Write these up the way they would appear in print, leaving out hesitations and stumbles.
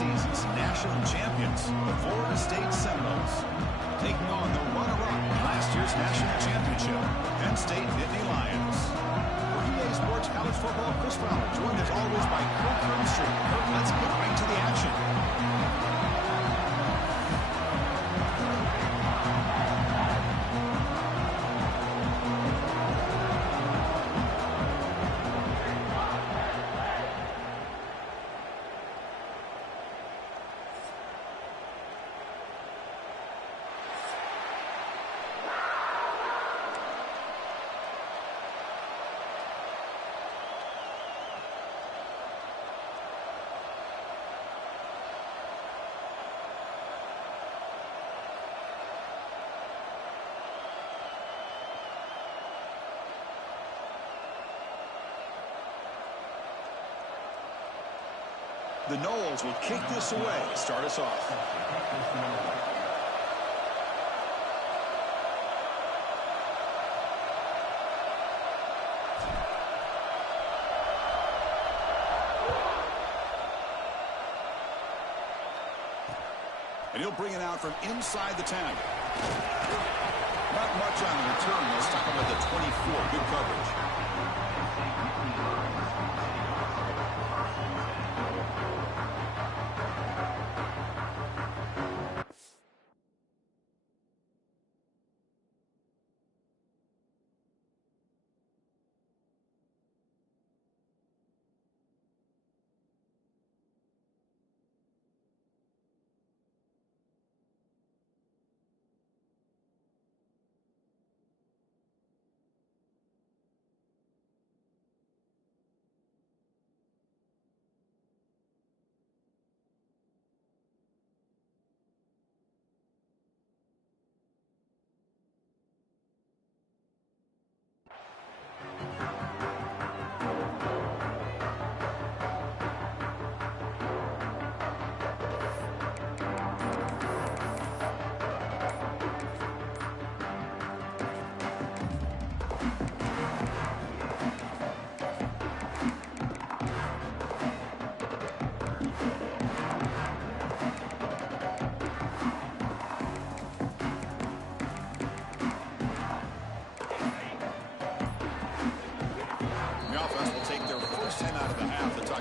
season's national champions, the Florida State Seminoles, taking on the runner-up in last year's national championship, Penn State Nittany Lions. For EA Sports College Football, Chris Fowler, joined as always by Kirk Herbstreit. Kirk, let's get right to the action. The Noles will kick this away to start us off. And he'll bring it out from inside the 10. Not much on the return this time with the 24. Good coverage.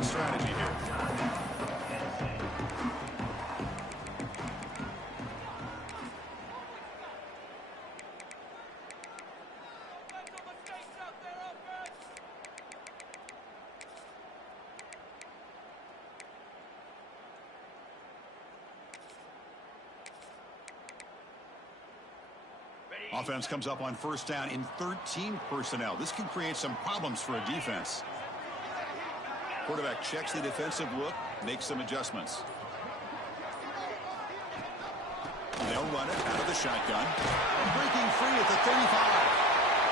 Strategy here. Offense comes up on first down in 13 personnel. This can create some problems for a defense. Quarterback checks the defensive look, makes some adjustments. They'll run it out of the shotgun. Breaking free at the 35.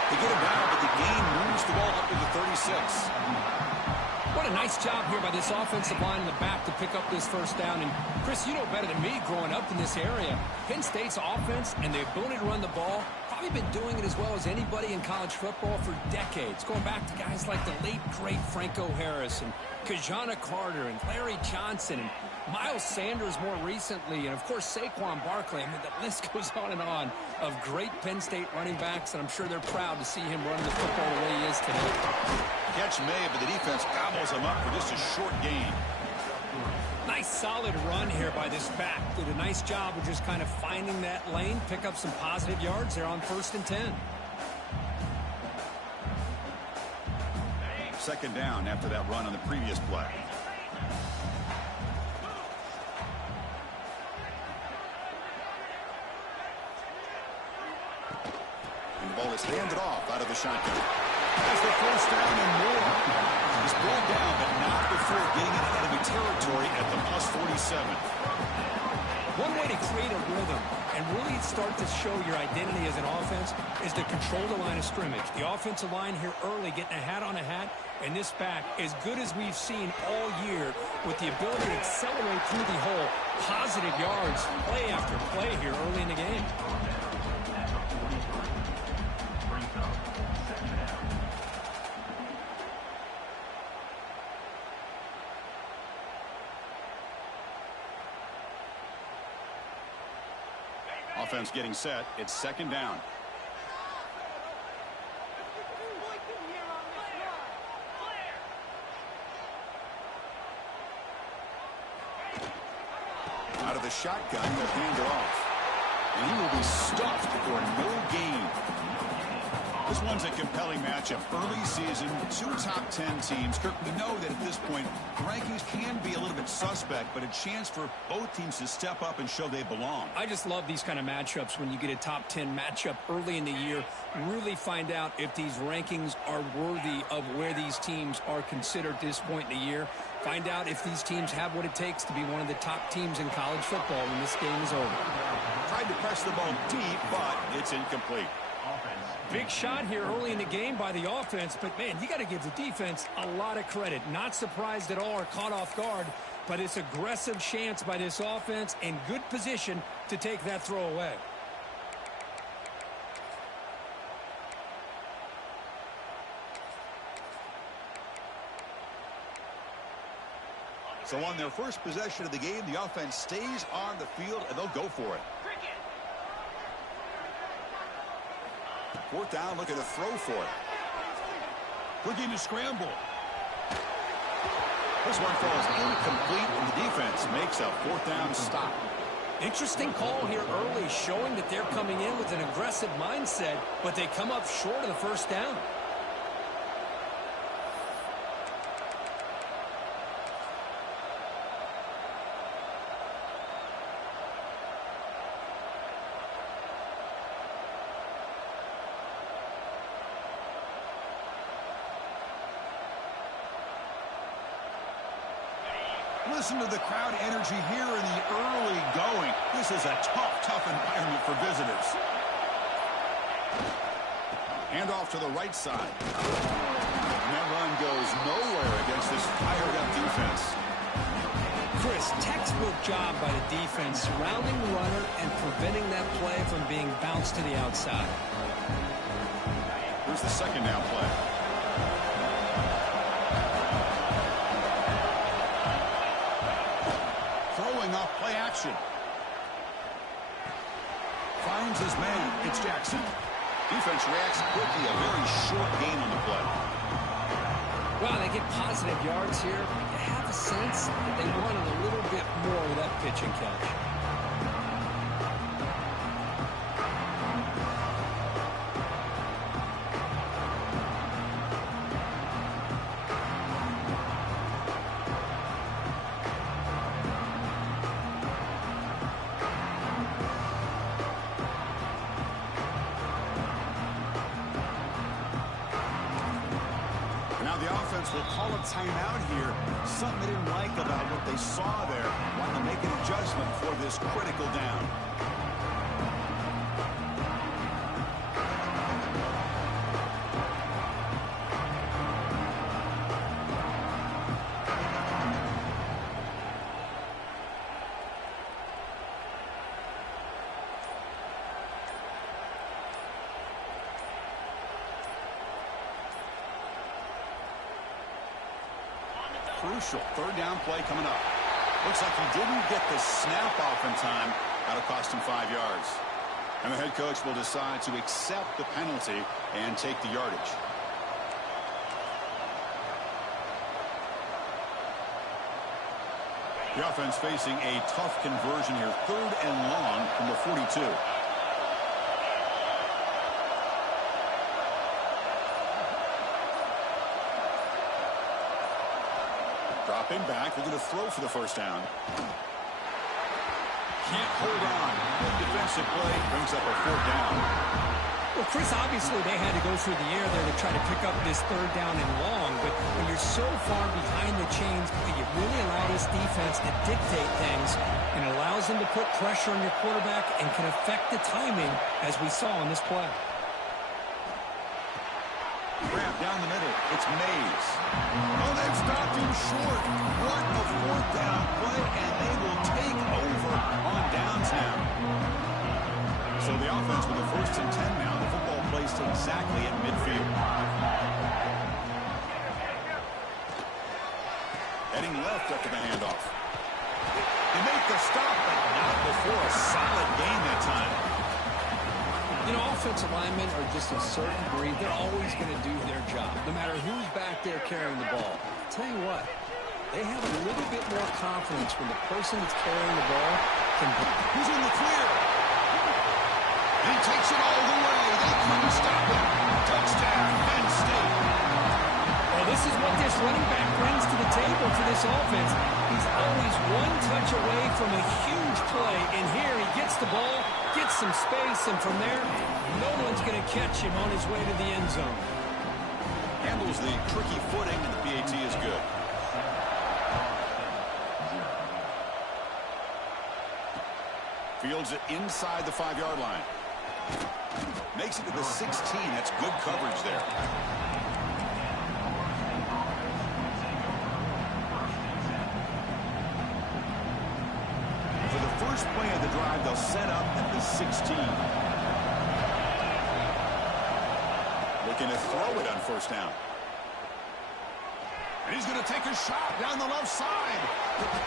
They get him down, but the gain moves the ball up to the 36. What a nice job here by this offensive line in the back to pick up this first down. And, Chris, you know better than me growing up in this area. Penn State's offense and the ability to run the ball, probably been doing it as well as anybody in college football for decades. Going back to guys like the late, great Franco Harris and Kajana Carter and Larry Johnson and Miles Sanders more recently. And, of course, Saquon Barkley. I mean, the list goes on of great Penn State running backs. And I'm sure they're proud to see him run the football the way he is today. Catch made, but the defense gobbles him up for just a short gain. Nice solid run here by this back. Did a nice job of just kind of finding that lane, pick up some positive yards there on 1st and 10. Second down after that run on the previous play. And the ball is handed off out of the shotgun. That's the first down and more. He's brought down, but not before getting into enemy territory at the +47. One way to create a rhythm and really start to show your identity as an offense is to control the line of scrimmage. The offensive line here early getting a hat on a hat, and this back as good as we've seen all year with the ability to accelerate through the hole. Positive yards, play after play here early in the game. Offense getting set. It's second down. Out of the shotgun, they'll hand it off. And he will be stuffed for no gain. This one's a compelling matchup. Early season, 2 top 10 teams. Kirk, we know that at this point, the rankings can be a little bit suspect, but a chance for both teams to step up and show they belong. I just love these kind of matchups when you get a top 10 matchup early in the year. Really find out if these rankings are worthy of where these teams are considered at this point in the year. Find out if these teams have what it takes to be one of the top teams in college football when this game is over. Tried to press the ball deep, but it's incomplete. Big shot here early in the game by the offense, but, man, you got to give the defense a lot of credit. Not surprised at all or caught off guard, but it's aggressive chance by this offense and good position to take that throw away. So on their first possession of the game, the offense stays on the field, and they'll go for it. Fourth down, looking to throw for it. Looking to scramble. This one falls incomplete, and the defense makes a fourth down stop. Interesting call here early, showing that they're coming in with an aggressive mindset, but they come up short of the first down. Listen to the crowd energy here in the early going. This is a tough environment for visitors. Hand off to the right side. And that run goes nowhere against this fired-up defense. Chris, textbook job by the defense, surrounding the runner and preventing that play from being bounced to the outside. Here's the second down play. Off play action. Finds his man. It's Jackson. Defense reacts quickly. A very short gain on the play. Well, they get positive yards here. You have a sense that they wanted a little bit more of that pitch and catch. Will call a timeout here. Something they didn't like about what they saw there. Want to make an adjustment for this critical down. Crucial third down play coming up. Looks like he didn't get the snap off in time. That'll cost him 5 yards. And the head coach will decide to accept the penalty and take the yardage. The offense facing a tough conversion here. 3rd and long from the 42. Dropping back, they're going to throw for the first down. Can't hold on. Good defensive play brings up a 4th down. Well, Chris, obviously they had to go through the air there to try to pick up this 3rd down and long, but when you're so far behind the chains, you really allow this defense to dictate things, and it allows them to put pressure on your quarterback and can affect the timing, as we saw on this play. Grab down the middle. It's Mays. Oh, they've stopped him short. What a 4th down play, and they will take over on downtown. So the offense with a 1st and 10 now. The football placed exactly at midfield. Heading left after the handoff. They make the stop, but not before for a solid gain that time. You know, offensive linemen are just a certain breed. They're always going to do their job, no matter who's back there carrying the ball. I'll tell you what, they have a little bit more confidence when the person that's carrying the ball can be. He's in the clear. And he takes it all the way. They couldn't stop him. Touchdown, Penn State. Well, this is what this running back brings to the table for this offense. He's always one touch away from a huge play. And here he gets the ball, gets some space, and from there, no one's going to catch him on his way to the end zone. Handles the tricky footing, and the PAT is good. Fields it inside the 5-yard line. Makes it to the 16. That's good coverage there. For the first play of the drive, they'll set up at the 16. Looking to throw it on first down. And he's going to take a shot down the left side.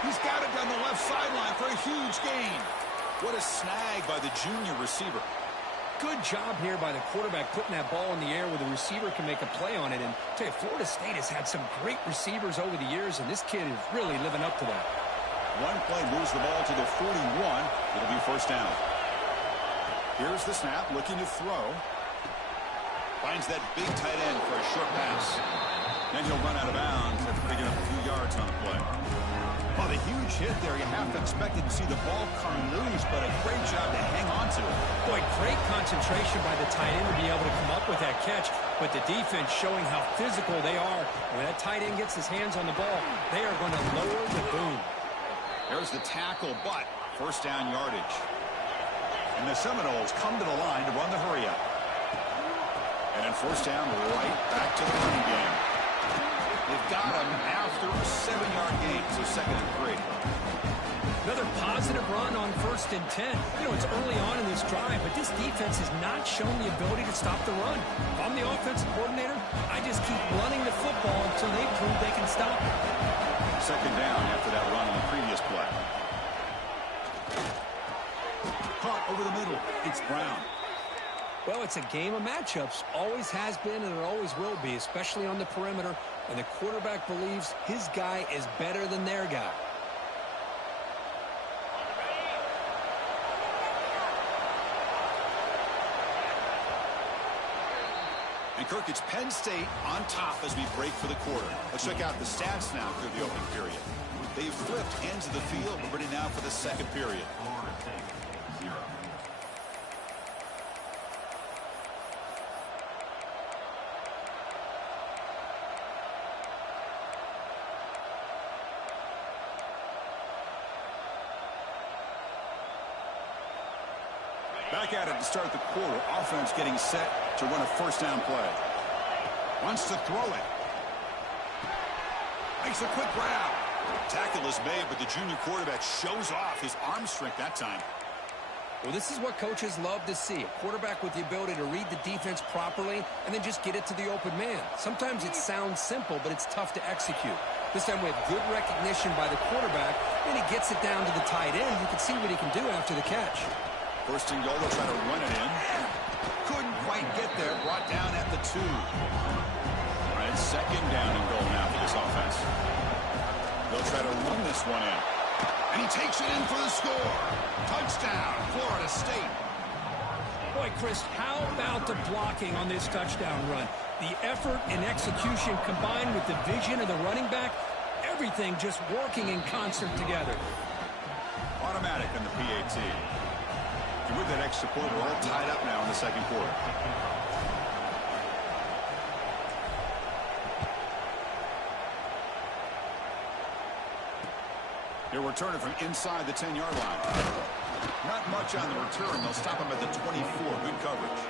He's got it down the left sideline for a huge gain. What a snag by the junior receiver. Good job here by the quarterback putting that ball in the air where the receiver can make a play on it. And I tell you, Florida State has had some great receivers over the years, and this kid is really living up to that. One play moves the ball to the 41. It'll be first down. Here's the snap, looking to throw. Finds that big tight end for a short pass. Then he'll run out of bounds after picking up a few yards on the play. Well, the huge hit there, you half expected to see the ball come loose, but a great job to hang on to it. Boy, great concentration by the tight end to be able to come up with that catch, but the defense showing how physical they are. When that tight end gets his hands on the ball, they are going to lower the boom. There's the tackle, but first down yardage. And the Seminoles come to the line to run the hurry up. And then first down, right back to the running game. They've got him after a 7-yard gain, so 2nd and 3. Another positive run on 1st and 10. You know, it's early on in this drive, but this defense has not shown the ability to stop the run. If I'm the offensive coordinator, I just keep running the football until they prove they can stop it. 2nd down after that run on the previous play. Caught over the middle. It's Brown. Well, it's a game of matchups. Always has been and it always will be, especially on the perimeter. And the quarterback believes his guy is better than their guy. And Kirk, it's Penn State on top as we break for the quarter. Let's check out the stats now through the opening period. They've flipped ends of the field. We're ready now for the 2nd period. Back at it to start the quarter. Offense getting set to run a first down play. Wants to throw it. Makes a quick grab. Tackle is made, but the junior quarterback shows off his arm strength that time. Well, this is what coaches love to see. A quarterback with the ability to read the defense properly and then just get it to the open man. Sometimes it sounds simple, but it's tough to execute. This time we have good recognition by the quarterback, and he gets it down to the tight end. You can see what he can do after the catch. First and goal, they'll try to run it in. Couldn't quite get there. Brought down at the 2. All right, 2nd down and goal now for this offense. They'll try to run this one in. And he takes it in for the score. Touchdown, Florida State. Boy, Chris, how about the blocking on this touchdown run? The effort and execution combined with the vision of the running back, everything just working in concert together. Automatic in the PAT. And with that extra point, we're all tied up now in the 2nd quarter. They'll return it from inside the 10-yard line. Not much on the return. They'll stop him at the 24. Good coverage.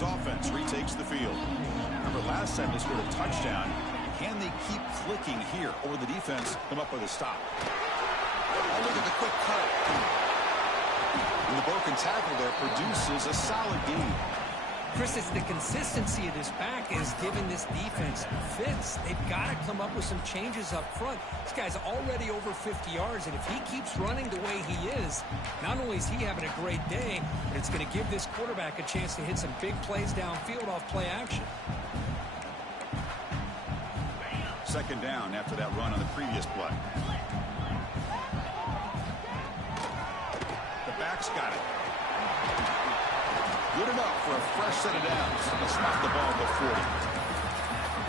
Offense retakes the field. Remember, last time they scored a touchdown. Can they keep clicking here, or will the defense come up with a stop? Oh, look at the quick cut. And the broken tackle there produces a solid gain. Chris, it's the consistency of this back is giving this defense fits. They've got to come up with some changes up front. This guy's already over 50 yards, and if he keeps running the way he is, not only is he having a great day, but it's going to give this quarterback a chance to hit some big plays downfield off play action. Second down after that run on the previous play. The back's got it. Good enough for a fresh set of downs. Let's spot the ball at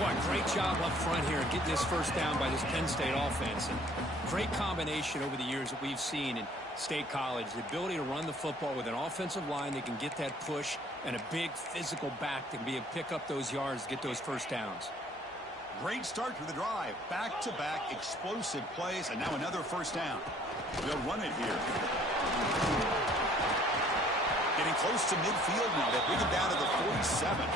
40. Boy, great job up front here getting this first down by this Penn State offense. And great combination over the years that we've seen in State College. The ability to run the football with an offensive line that can get that push and a big physical back that can be able to pick up those yards to get those first downs. Great start to the drive. Back-to-back explosive plays, and now another first down. They'll run it here. Getting close to midfield now. They bring him down to the 47.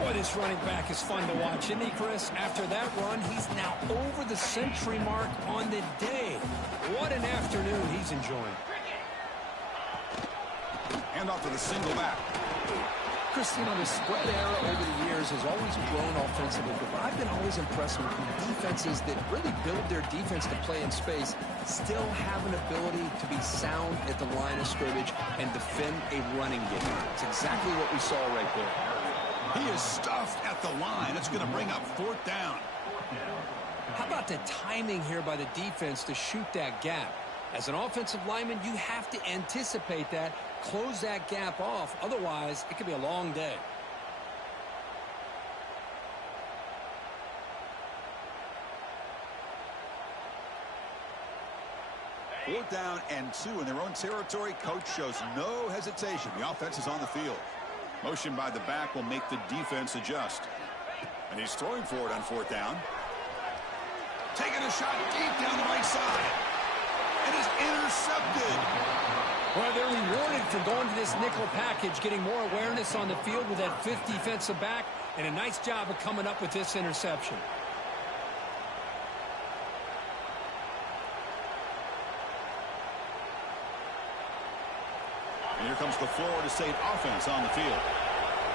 Boy, this running back is fun to watch, isn't he, Chris? After that run, he's now over the century mark on the day. What an afternoon he's enjoying. Hand off to the single back. Chris, you know, the spread era over the years has always grown offensively, but I've been always impressed with defenses that really build their defense to play in space, still have an ability to be sound at the line of scrimmage and defend a running game. It's exactly what we saw right there. He is stuffed at the line. It's going to bring up fourth down. How about the timing here by the defense to shoot that gap? As an offensive lineman, you have to anticipate that, close that gap off. Otherwise, it could be a long day. Fourth down and 2 in their own territory. Coach shows no hesitation. The offense is on the field. Motion by the back will make the defense adjust. And he's throwing for it on fourth down. Taking a shot deep down the right side. It is intercepted. Well, they're rewarded for going to this nickel package, getting more awareness on the field with that fifth defensive back, and a nice job of coming up with this interception. And here comes the Florida State offense on the field.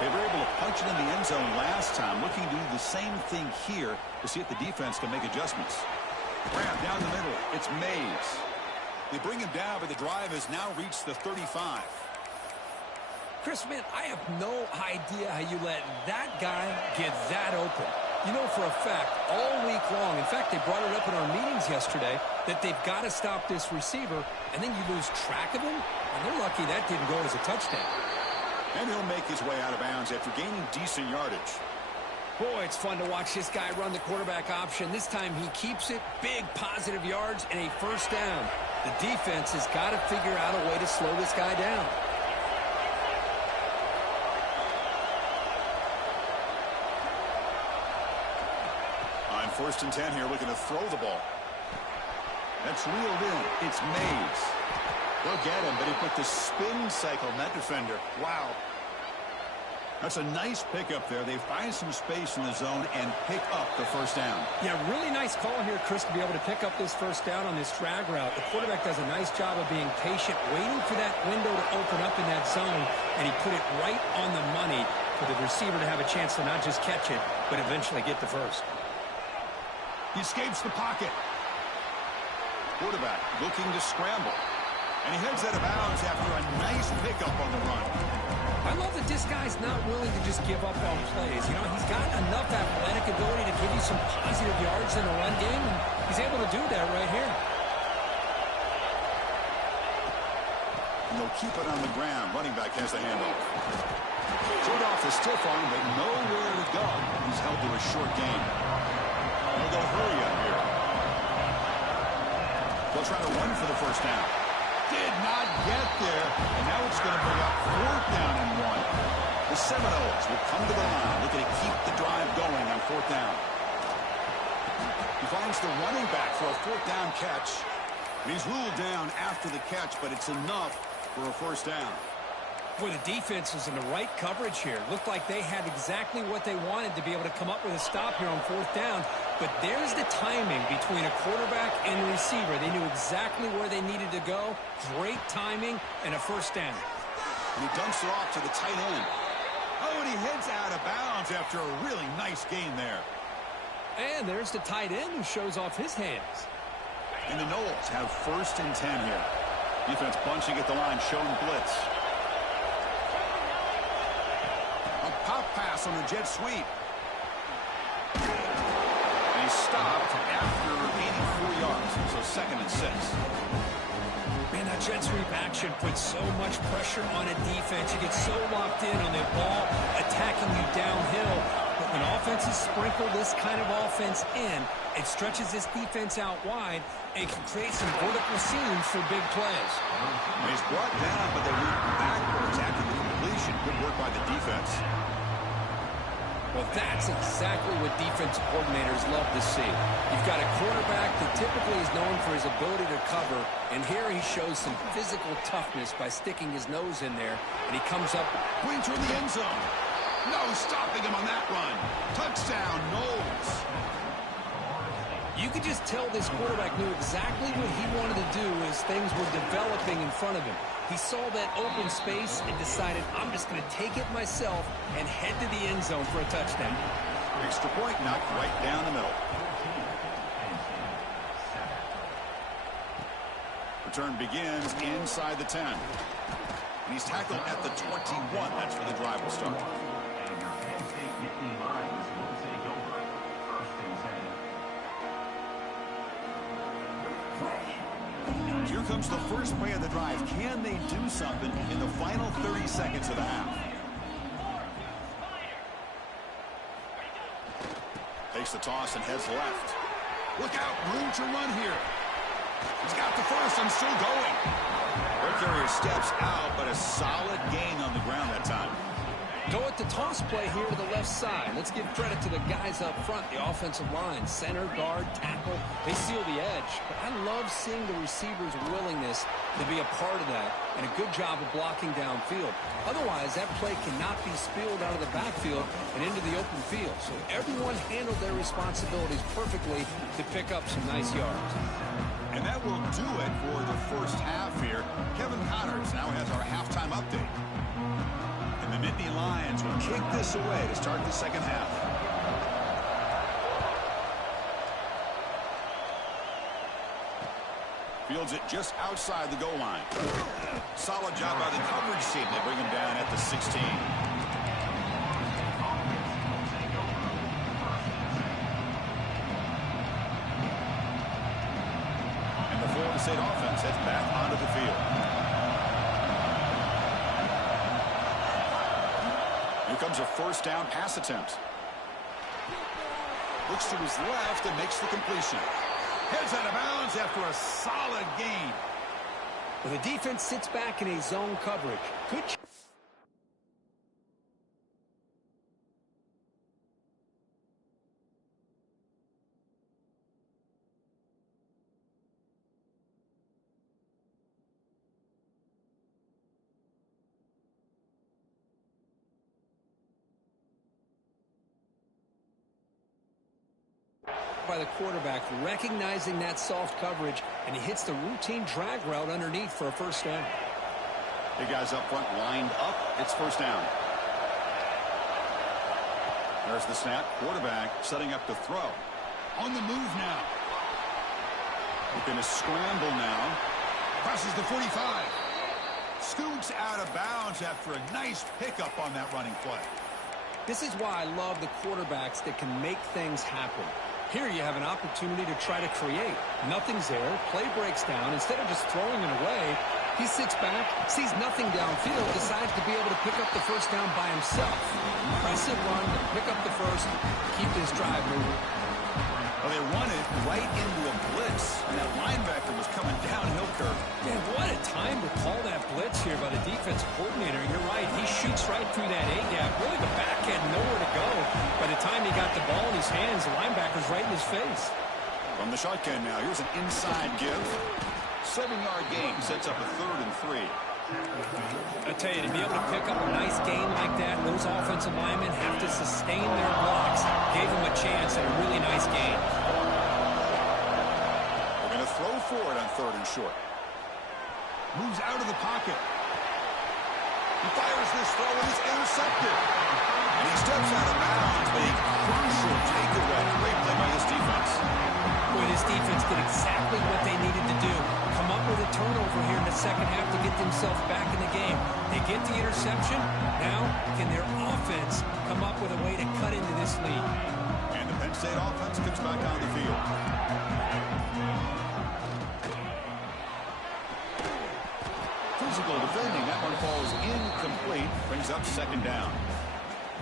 They were able to punch it in the end zone last time, looking to do the same thing here to see if the defense can make adjustments. Grab down the middle. It's Mays. They bring him down, but the drive has now reached the 35. Chris, man, I have no idea how you let that guy get that open. You know for a fact, all week long, in fact, they brought it up in our meetings yesterday, that they've got to stop this receiver, and then you lose track of him, and they're lucky that didn't go as a touchdown. And he'll make his way out of bounds after gaining decent yardage. Boy, it's fun to watch this guy run the quarterback option. This time he keeps it, big positive yards, and a first down. The defense has got to figure out a way to slow this guy down. On 1st and 10 here, looking to throw the ball. That's reeled in. It's Mays. They'll get him, but he put the spin cycle on that defender. Wow. That's a nice pickup there. They find some space in the zone and pick up the first down. Yeah, really nice call here, Chris, to be able to pick up this first down on this drag route. The quarterback does a nice job of being patient, waiting for that window to open up in that zone, and he put it right on the money for the receiver to have a chance to not just catch it, but eventually get the first. He escapes the pocket. Quarterback looking to scramble. And he heads out of bounds after a nice pickup on the run. I love that this guy's not willing to just give up on plays. You know, he's got enough athletic ability to give you some positive yards in the run game, and he's able to do that right here. And they'll keep it on the ground. Running back has the handoff. Short off the stiff arm, but nowhere to go. He's held to a short gain. They'll hurry up here. They'll try to run for the first down. Did not get there, and now it's going to bring up 4th down and 1. The Seminoles will come to the line, looking to keep the drive going on 4th down. He finds the running back for a 4th down catch. And he's ruled down after the catch, but it's enough for a first down. Boy, the defense was in the right coverage here. Looked like they had exactly what they wanted to be able to come up with a stop here on fourth down. But there's the timing between a quarterback and a receiver. They knew exactly where they needed to go. Great timing and a first down. And he dumps it off to the tight end. Oh, and he heads out of bounds after a really nice gain there. And there's the tight end who shows off his hands. And the Knowles have 1st and 10 here. Defense bunching at the line, showing blitz. A pop pass on the jet sweep. And he stopped after gaining 4 yards, so 2nd and 6. Man, that jet sweep action puts so much pressure on a defense. You get so locked in on the ball attacking you downhill. But when offenses sprinkle this kind of offense in, it stretches this defense out wide and can create some vertical seams for big plays. And he's brought down, but they went backwards after the completion. Good work by the defense. Well, that's exactly what defense coordinators love to see. You've got a quarterback that typically is known for his ability to cover, and here he shows some physical toughness by sticking his nose in there, and he comes up. Going toward the end zone. No stopping him on that run. Touchdown, Knowles. You could just tell this quarterback knew exactly what he wanted to do as things were developing in front of him. He saw that open space and decided, I'm just going to take it myself and head to the end zone for a touchdown. Extra point knocked right down the middle. Return begins inside the 10. And he's tackled at the 21. That's where the drive will start. Here comes the first play of the drive. Can they do something in the final 30 seconds of the half? Takes the toss and heads left. Look out, room to run here. He's got the first and still going. Their carrier steps out, but a solid gain on the ground that time. Go at the toss play here to the left side. Let's give credit to the guys up front, the offensive line, center, guard, tackle. They seal the edge. But I love seeing the receiver's willingness to be a part of that and a good job of blocking downfield. Otherwise, that play cannot be spilled out of the backfield and into the open field. So everyone handled their responsibilities perfectly to pick up some nice yards. And that will do it for the first half here. Kevin Connors now has our halftime update. And the Nittany Lions will kick this away to start the second half. Fields it just outside the goal line. Solid job by the coverage team. They bring him down at the 16. And the Florida State offense heads back onto the field. Here comes a first down pass attempt. Looks to his left and makes the completion. Heads out of bounds after a solid gain. Well, the defense sits back in a zone coverage. Good. By the quarterback, recognizing that soft coverage, and he hits the routine drag route underneath for a first down. Big guys up front lined up. It's first down. There's the snap. Quarterback setting up to throw. On the move now. Looking to scramble now. Crosses the 45. Scoots out of bounds after a nice pickup on that running play. This is why I love the quarterbacks that can make things happen. Here you have an opportunity to try to create. Nothing's there. Play breaks down. Instead of just throwing it away, he sits back, sees nothing downfield, decides to be able to pick up the first down by himself. Impressive run to pick up the first, keep this drive moving. Well, they run it right into a blitz, and that linebacker was coming downhill curve. Man, what a time to call that blitz here by the defensive coordinator. You're right. He shoots right through that A-gap. Really, the back had nowhere to go. By the time he got the ball in his hands, the linebacker's right in his face. From the shotgun now, here's an inside give. 7-yard gain sets up a 3rd and 3. I tell you, to be able to pick up a nice gain like that, those offensive linemen have to sustain their blocks. Gave them a chance and a really nice gain. We're going to throw for it on 3rd and short. Moves out of the pocket. He fires this throw and it's intercepted. And he steps out of bounds, but a crucial takeaway. Great play by this defense. Boy, this defense did exactly what they needed to do. Come up with a turnover here in the second half to get themselves back in the game. They get the interception. Now, can their offense come up with a way to cut into this lead? And the Penn State offense comes back on the field. Physical defending. That one falls incomplete. Brings up 2nd down.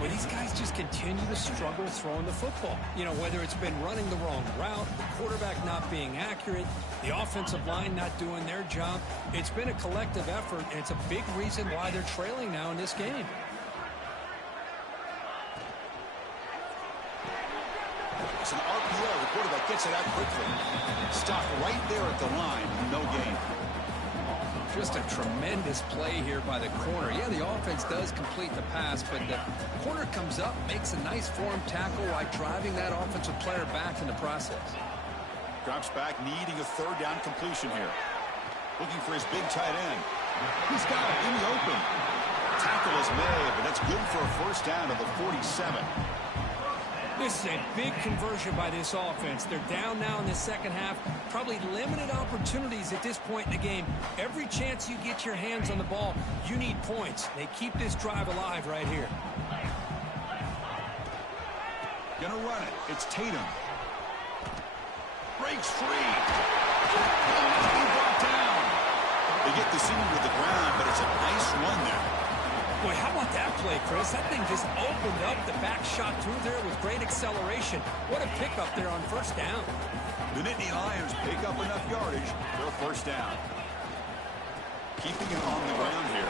Well, these guys just continue to struggle throwing the football. You know, whether it's been running the wrong route, the quarterback not being accurate, the offensive line not doing their job. It's been a collective effort, and it's a big reason why they're trailing now in this game. It's an RPO. The quarterback gets it out quickly. Stopped right there at the line. No gain. Just a tremendous play here by the corner. Yeah, the offense does complete the pass, but the corner comes up, makes a nice form tackle while driving that offensive player back in the process. Drops back, needing a 3rd down completion here. Looking for his big tight end. He's got it in the open. Tackle is made, but that's good for a 1st down to the 47. This is a big conversion by this offense. They're down now in the second half. Probably limited opportunities at this point in the game. Every chance you get your hands on the ball, you need points. They keep this drive alive right here. Gonna run it. It's Tatum. Breaks free. Brought down. They get the senior to the ground, but it's a nice run there. Boy, how about that play, Chris? That thing just opened up. The back shot through there with great acceleration. What a pickup there on 1st down. The Nittany Lions pick up enough yardage for a 1st down. Keeping it on the ground here.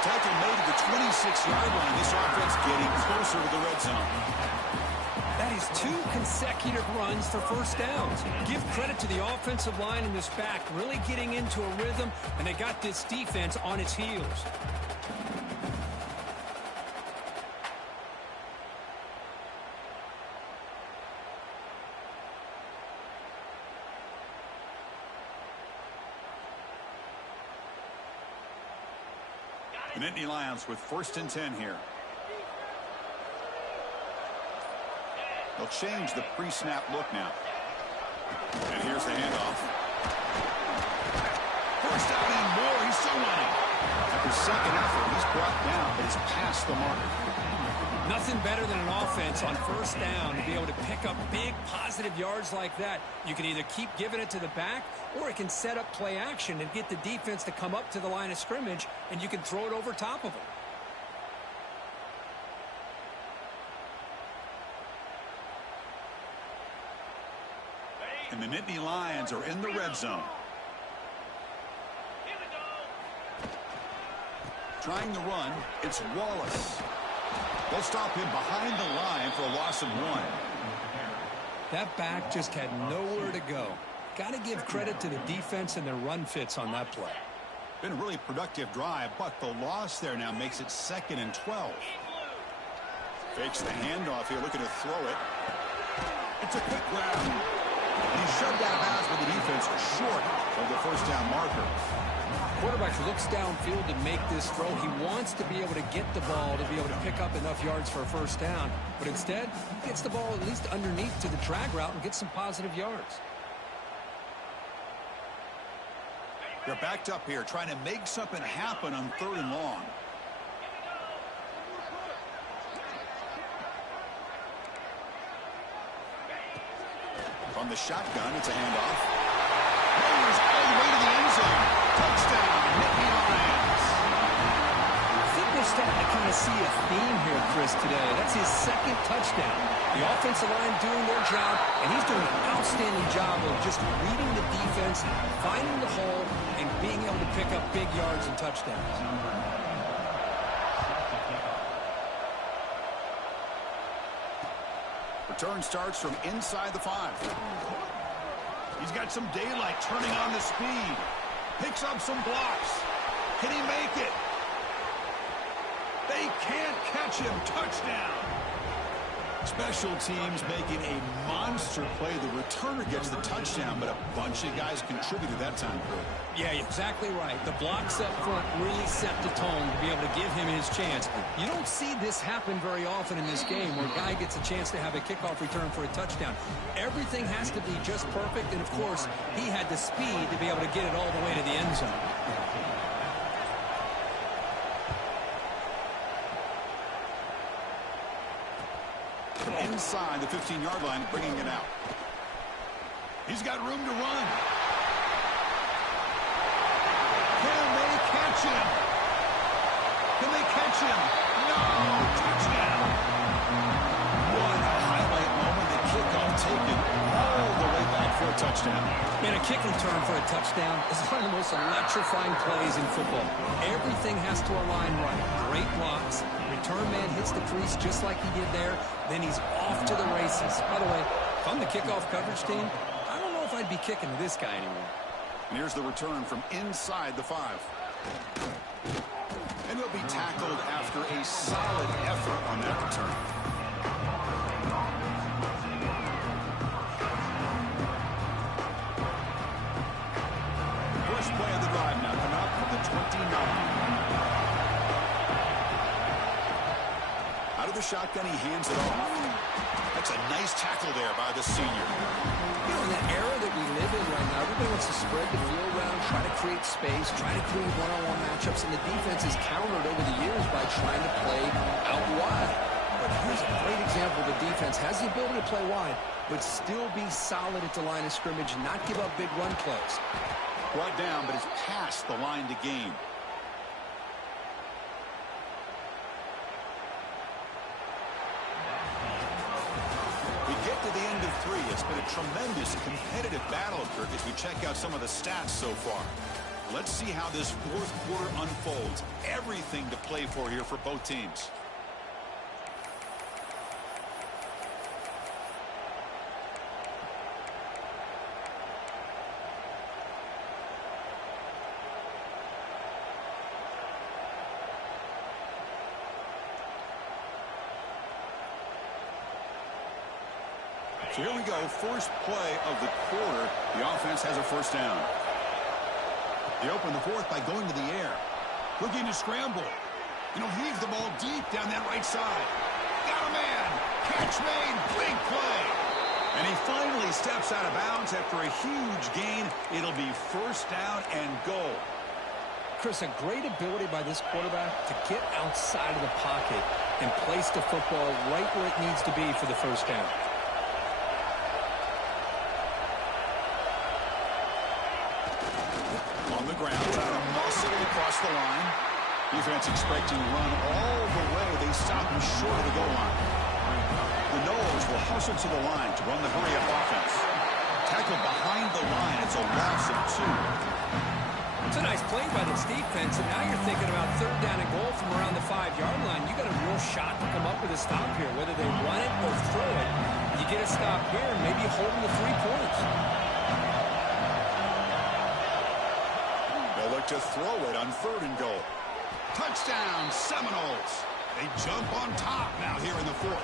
Tackle made at the 26-yard line. This offense getting closer to the red zone. That is 2 consecutive runs for 1st downs. Give credit to the offensive line in this back, really getting into a rhythm, and they got this defense on its heels. The Nittany Lions with 1st and 10 here. They'll change the pre-snap look now. And here's the handoff. 1st down and more. He's still running. After 2nd effort, he's brought down, but he's past the mark. Nothing better than an offense on 1st down to be able to pick up big positive yards like that. You can either keep giving it to the back, or it can set up play action and get the defense to come up to the line of scrimmage, and you can throw it over top of them. And the Nittany Lions are in the red zone. Trying the run, it's Wallace. They'll stop him behind the line for a loss of 1. That back just had nowhere to go. Got to give credit to the defense and their run fits on that play. Been a really productive drive, but the loss there now makes it 2nd and 12. Fakes the handoff here, looking to throw it. It's a quick grab. And he's shoved out of bounds with the defense short of the 1st down marker. Quarterback looks downfield to make this throw. He wants to be able to get the ball to be able to pick up enough yards for a 1st down. But instead, he gets the ball at least underneath to the drag route and gets some positive yards. They're backed up here, trying to make something happen on 3rd and long. From the shotgun, it's a handoff. Rolls all the way to the end zone. Touchdown, Nittany Lions. I think we're starting to kind of see a theme here, Chris, today. That's his 2nd touchdown. The offensive line doing their job, and he's doing an outstanding job of just reading the defense, finding the hole, and being able to pick up big yards and touchdowns. Return starts from inside the 5. He's got some daylight, turning on the speed. Picks up some blocks. Can he make it? They can't catch him. Touchdown. Special teams making a monster play. The returner gets the touchdown, but a bunch of guys contributed that time. Yeah, you're exactly right. The blocks up front really set the tone to be able to give him his chance. You don't see this happen very often in this game where a guy gets a chance to have a kickoff return for a touchdown. Everything has to be just perfect, and of course, he had the speed to be able to get it all the way to the end zone. Inside the 15-yard line, bringing it out. He's got room to run. Can they catch him? Can they catch him? No! Touchdown! What a highlight moment. The kickoff taken all the way back for a touchdown. Man, a kick return for a touchdown is one of the most electrifying plays in football. Everything has to align right. Great blocks. Return man hits the crease just like he did there. Then he's off to the races. By the way, if I'm the kickoff coverage team, I don't know if I'd be kicking to this guy anymore. And here's the return from inside the 5. And he'll be tackled after a solid effort on that return. First play of the drive now coming up from the 29. Out of the shotgun, he hands it off. That's a nice tackle there by the senior. You know, in the era that we live in right now, everybody wants to spread the field around, try to create space, try to create one-on-one matchups, and the defense is countered over the years by trying to play out wide. But here's a great example. The defense has the ability to play wide, but still be solid at the line of scrimmage, not give up big run plays. Brought down, but it's past the line to gain. We get to the end of 3. It's been a tremendous competitive battle, Kirk, as we check out some of the stats so far. Let's see how this fourth quarter unfolds. Everything to play for here for both teams. So here we go, first play of the quarter. The offense has a first down. They open the fourth by going to the air. Looking to scramble. Heave the ball deep down that right side. Got a man. Catch made. Big play. And he finally steps out of bounds after a huge gain. It'll be first down and goal. Chris, a great ability by this quarterback to get outside of the pocket and place the football right where it needs to be for the first down. Trying to muscle across the line. Defense expecting to run all the way. They stop him short of the goal line. The Noles will hustle to the line to run the hurry-up offense. Tackled behind the line. It's a loss of 2. It's a nice play by this defense, and now you're thinking about third down and goal from around the 5-yard line. You got a real shot to come up with a stop here, whether they run it or throw it. You get a stop here, and maybe you hold them to 3 points. To throw it on third and goal. Touchdown, Seminoles. They jump on top now here in the fourth.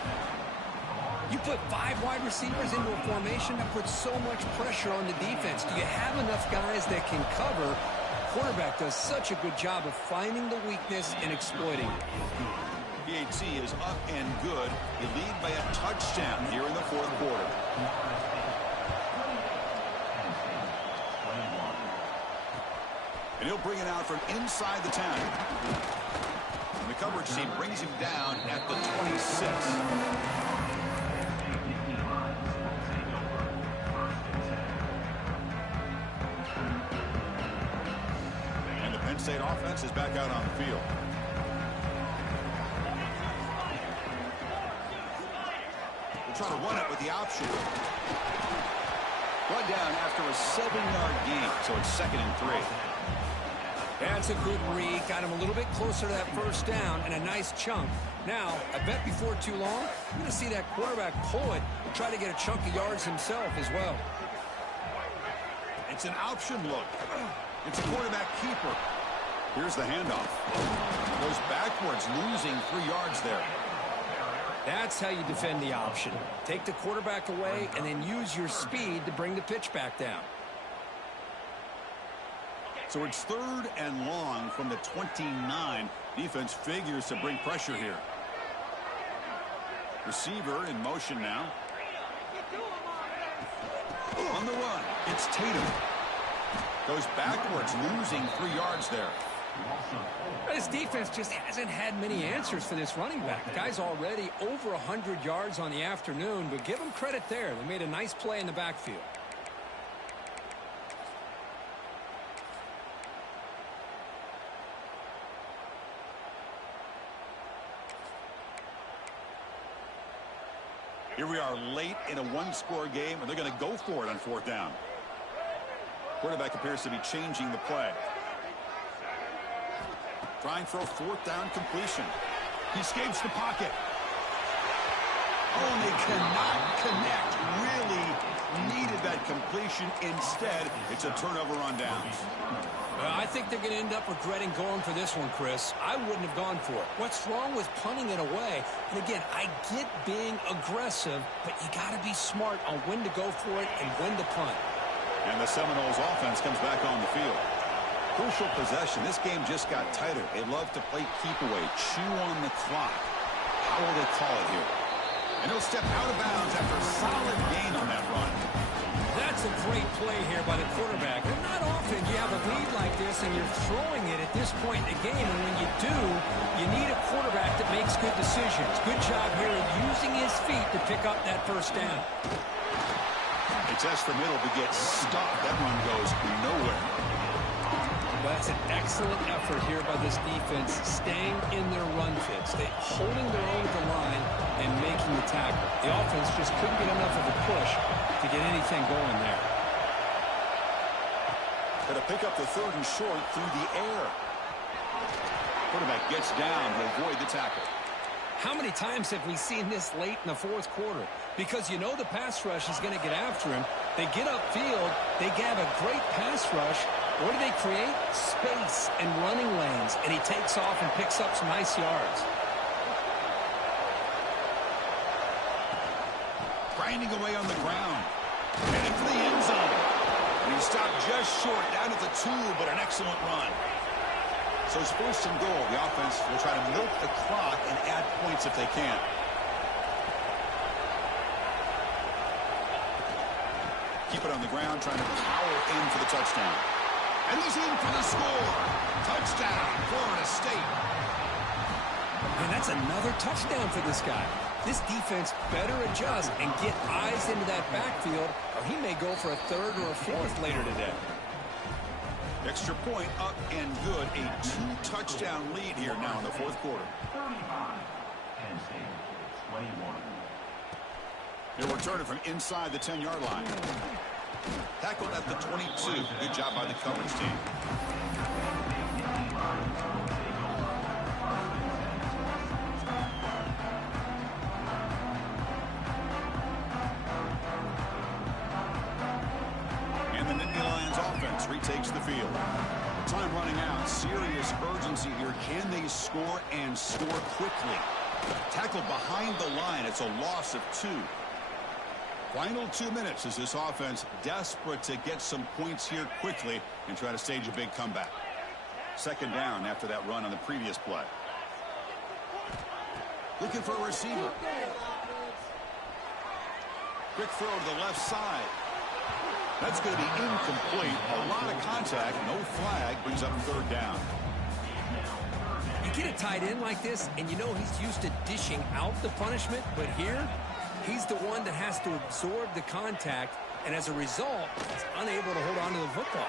You put 5 wide receivers into a formation that puts so much pressure on the defense. Do you have enough guys that can cover? The quarterback does such a good job of finding the weakness and exploiting it. PAT is up and good. You lead by a touchdown here in the fourth quarter. And he'll bring it out from inside the 10. And the coverage team brings him down at the 26. And the Penn State offense is back out on the field. They'll try to run it with the option. Run down after a 7-yard gain, so it's 2nd and 3. That's a good read. Got him a little bit closer to that first down and a nice chunk. Now, I bet before too long, you're going to see that quarterback pull it and try to get a chunk of yards himself as well. It's an option look. It's a quarterback keeper. Here's the handoff. Goes backwards, losing 3 yards there. That's how you defend the option. Take the quarterback away and then use your speed to bring the pitch back down. So it's 3rd and long from the 29. Defense figures to bring pressure here. Receiver in motion now. On the run, it's Tatum. Goes backwards, losing 3 yards there. This defense just hasn't had many answers for this running back. The guy's already over 100 yards on the afternoon, but give him credit there. They made a nice play in the backfield. Here we are late in a 1-score game, and they're going to go for it on 4th down. Quarterback appears to be changing the play. Trying for a 4th down completion. He escapes the pocket. Oh, and they cannot connect. Really needed that completion. Instead, it's a turnover on downs. I think they're going to end up regretting going for this one, Chris. I wouldn't have gone for it. What's wrong with punting it away? And again, I get being aggressive, but you got to be smart on when to go for it and when to punt. And the Seminoles offense comes back on the field. Crucial possession. This game just got tighter. They love to play keep away, chew on the clock. How will they call it here? And he'll step out of bounds after a solid gain on that run. That's a great play here by the quarterback. And not often you have a lead like this and you're throwing it at this point in the game. And when you do, you need a quarterback that makes good decisions. Good job here of using his feet to pick up that 1st down. It's for middle to get stopped. That run goes nowhere. That's an excellent effort here by this defense, staying in their run fits. They holding their own at the line and making the tackle. The offense just couldn't get enough of a push to get anything going there. Going to pick up the 3rd and short through the air. Quarterback gets down to avoid the tackle. How many times have we seen this late in the 4th quarter? Because you know the pass rush is going to get after him. They get upfield. They have a great pass rush. What do they create? Space and running lanes. And he takes off and picks up some nice yards. Grinding away on the ground. Heading for the end zone. And he stopped just short, down at the 2, but an excellent run. So it's 1st and goal. The offense will try to milk the clock and add points if they can. Keep it on the ground, trying to power in for the touchdown. And he's in for the score. Touchdown, Florida State. And that's another touchdown for this guy. This defense better adjust and get eyes into that backfield, or he may go for a 3rd or a 4th later today. Extra point up and good. A 2-touchdown lead here now in the 4th quarter. He'll return it from inside the 10-yard line. Tackled at the 22. Good job by the coverage team. And the Nittany Lions offense retakes the field. Time running out. Serious urgency here. Can they score and score quickly? Tackled behind the line. It's a loss of 2. Final 2 minutes as this offense desperate to get some points here quickly and try to stage a big comeback. 2nd down after that run on the previous play. Looking for a receiver. Quick throw to the left side. That's going to be incomplete. A lot of contact. No flag. Brings up 3rd down. You get a tight end like this, and you know he's used to dishing out the punishment, but here, he's the one that has to absorb the contact, and as a result, he's unable to hold on to the football.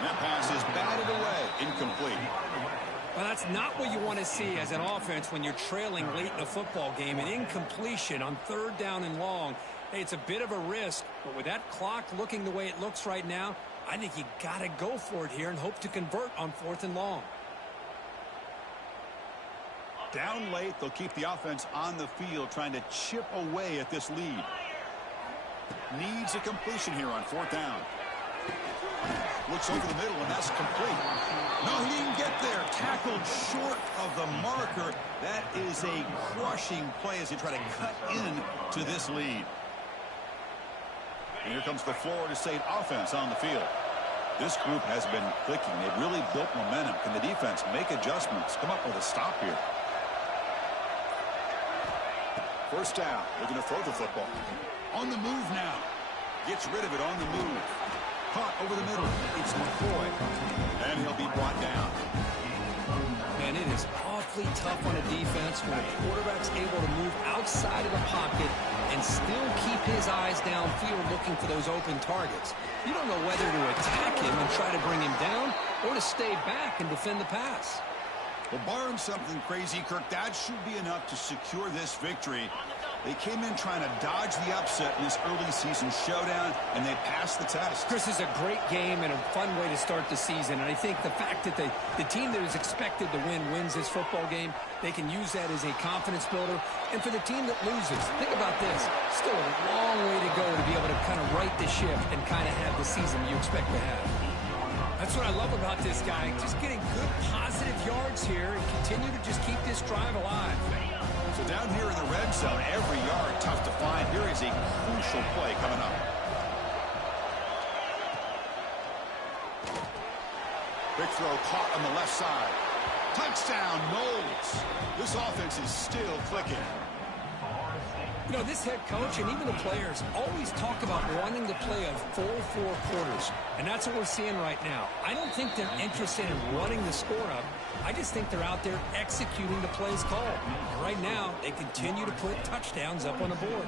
That pass is batted away. Incomplete. Well, that's not what you want to see as an offense when you're trailing late in a football game. An incompletion on 3rd down and long. Hey, it's a bit of a risk, but with that clock looking the way it looks right now, I think you got to go for it here and hope to convert on 4th and long. Down late, they'll keep the offense on the field trying to chip away at this lead. Needs a completion here on 4th down. Looks over the middle, and that's complete. No, he didn't get there. Tackled short of the marker. That is a crushing play as they try to cut in to this lead. And here comes the Florida State offense on the field. This group has been clicking. They've really built momentum. Can the defense make adjustments? Come up with a stop here. First down. Looking to throw the football. On the move now. Gets rid of it on the move. Caught over the middle. It's McCoy. And he'll be brought down. And it is awfully tough on a defense when a quarterback's able to move outside of the pocket and still keep his eyes downfield looking for those open targets. You don't know whether to attack him and try to bring him down or to stay back and defend the pass. Well, barring something crazy, Kirk, that should be enough to secure this victory. They came in trying to dodge the upset in this early season showdown, and they passed the test. Chris, is a great game and a fun way to start the season. And I think the fact that the team that is expected to win wins this football game, they can use that as a confidence builder. And for the team that loses, think about this. Still a long way to go to be able to kind of right the ship and kind of have the season you expect to have. That's what I love about this guy. Just getting good, positive yards here and continue to just keep this drive alive. So down here in the red zone, every yard tough to find. Here is a crucial play coming up. Big throw caught on the left side. Touchdown, Knowles. This offense is still clicking. You know, this head coach and even the players always talk about wanting to play a full 4 quarters. And that's what we're seeing right now. I don't think they're interested in running the score up. I just think they're out there executing the plays called. And right now, they continue to put touchdowns up on the board.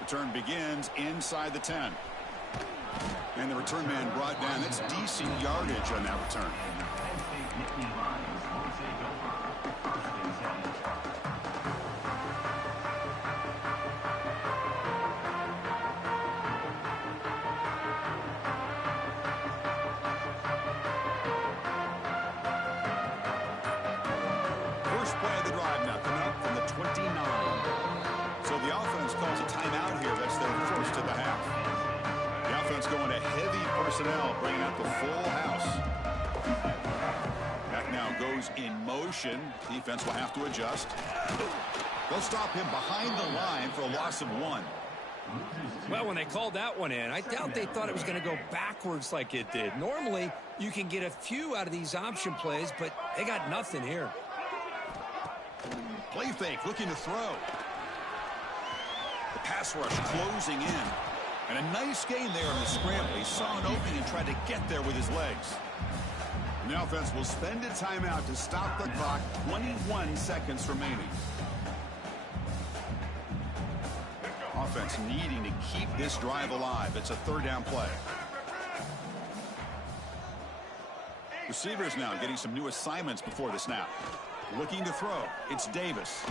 Return begins inside the 10. And the return man brought down. It's decent yardage on that return. Going to heavy personnel, bringing out the full house. That now goes in motion. Defense will have to adjust. They'll stop him behind the line for a loss of 1. Well, when they called that one in, I doubt they thought it was going to go backwards like it did. Normally, you can get a few out of these option plays, but they got nothing here. Play fake, looking to throw. The pass rush closing in. And a nice gain there on the scramble. He saw an opening and tried to get there with his legs. And the offense will spend a timeout to stop the clock. 21 seconds remaining. Offense needing to keep this drive alive. It's a 3rd down play. Receivers now getting some new assignments before the snap. Looking to throw. It's Davis.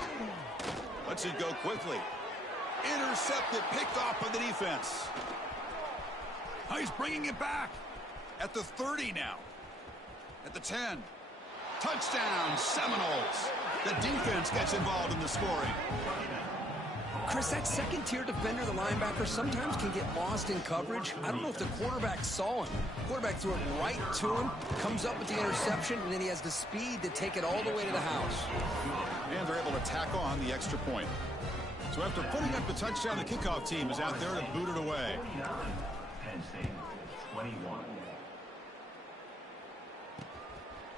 Lets it go quickly. Intercepted, picked off by the defense. Oh, he's bringing it back. At the 30 now. At the 10. Touchdown, Seminoles. The defense gets involved in the scoring. Chris, that second-tier defender, the linebacker, sometimes can get lost in coverage. I don't know if the quarterback saw him. Quarterback threw it right to him, comes up with the interception, and then he has the speed to take it all the way to the house. And they're able to tack on the extra point. So after putting up the touchdown, the kickoff team is out there to boot it away.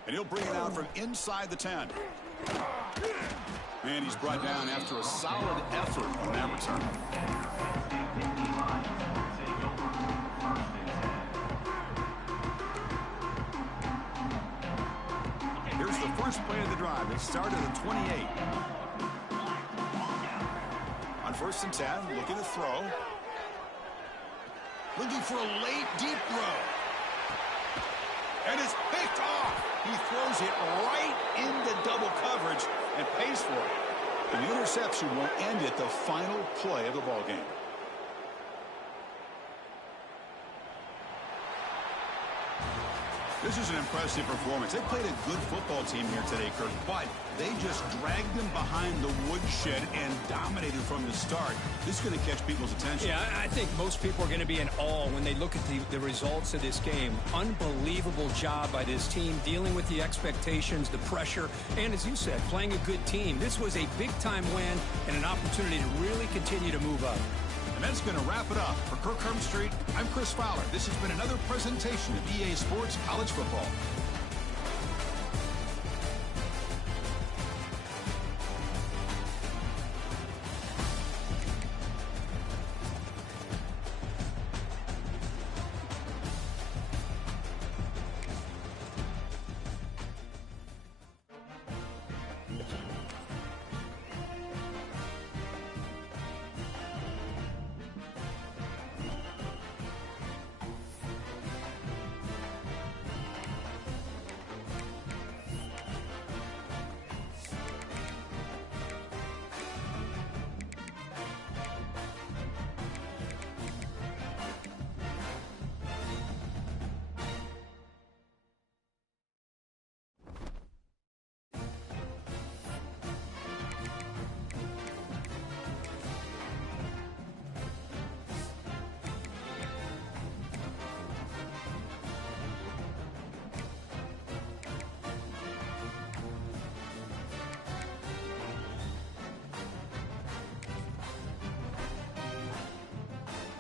And he'll bring it out from inside the 10. And he's brought down after a solid effort on that return. Here's the first play of the drive. It started at 28. On 1st and 10, looking to throw. Looking for a late, deep throw. And it's picked off. He throws it right into double coverage and pays for it. And the interception will end it, the final play of the ballgame. This is an impressive performance. They played a good football team here today, Kirk, but they just dragged them behind the woodshed and dominated from the start. This is going to catch people's attention. Yeah, I think most people are going to be in awe when they look at the results of this game. Unbelievable job by this team, dealing with the expectations, the pressure, and as you said, playing a good team. This was a big-time win and an opportunity to really continue to move up. And that's going to wrap it up. For Kirk Street, I'm Chris Fowler. This has been another presentation of EA Sports College Football.